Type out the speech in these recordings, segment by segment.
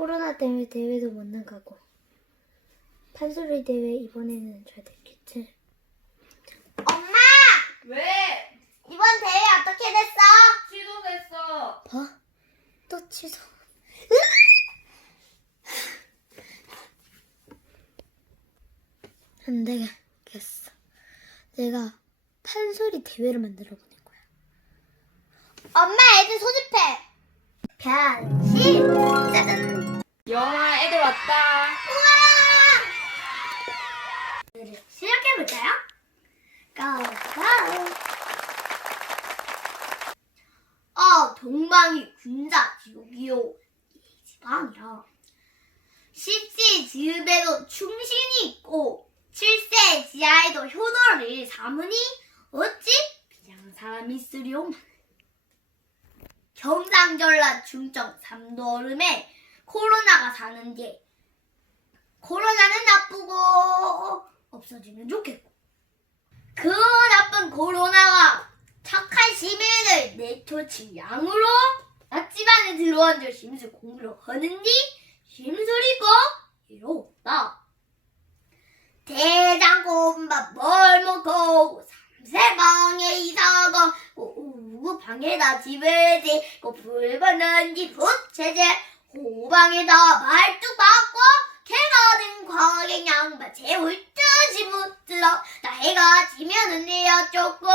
코로나 때문에 대회도 못 나가고 판소리 대회 이번에는 잘 됐겠지? 엄마! 왜? 이번 대회 어떻게 됐어? 취소됐어. 봐? 또 취소 안 되겠어 내가 판소리 대회를 만들어 보낼 거야 엄마 애들 소집해. 변신. 해볼까요? 고, 고! 어, 동방이 군자 지옥이요. 이 지방이라. 십시 지읍에도 충신이 있고, 칠세 지하에도 효도를 삼으니, 어찌 비장한 사람이 있으리오? 경상전라 충청 삼도름에 코로나가 사는데, 코로나는 나쁘고 없어지면 좋겠고. 그 나쁜 코로나가 착한 시민을 내쫓은 양으로 낮집안에 들어앉아 심술 공부를 하는디 심술이고 이로다. 대장곰밥 뭘 먹고 삼세방에 이사가고 우구 방에다 집을 짓고 불바는지 부채질 호방에다 말뚝 된 과객 양반 재울 듯이 붙들어 나 해가 지면은 내야 쫓고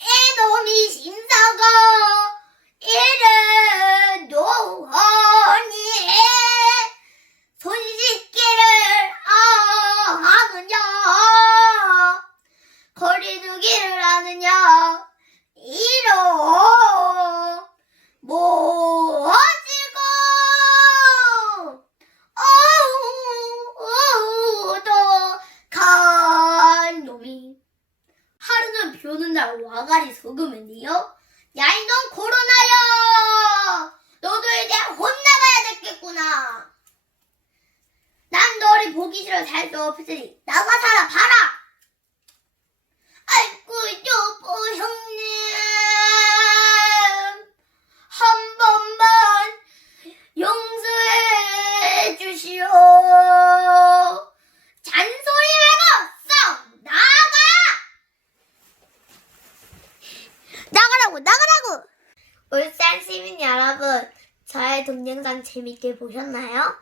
이놈이 심사가 이른 노원이 손 씻기를 아 하느냐 거리두기를 하느냐 이로 모아지고 어우도간 놈이 하루는 비 오는 날 와가리 속으면 니요? 야 이놈 코로나야 너도 이제 혼나가야 됐겠구나. 난 너를 보기 싫어 살수 없으니 나가 살아 봐라 아이고 여보 형님 한 번만 용서해 주시오. 잔소리 말고 썩 나가! 나가라고 나가라고! 울산 시민 여러분, 저의 동영상 재밌게 보셨나요?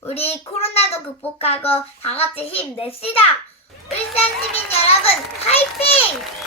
우리 코로나도 극복하고 다 같이 힘냅시다. 울산 시민 여러분, 화이팅!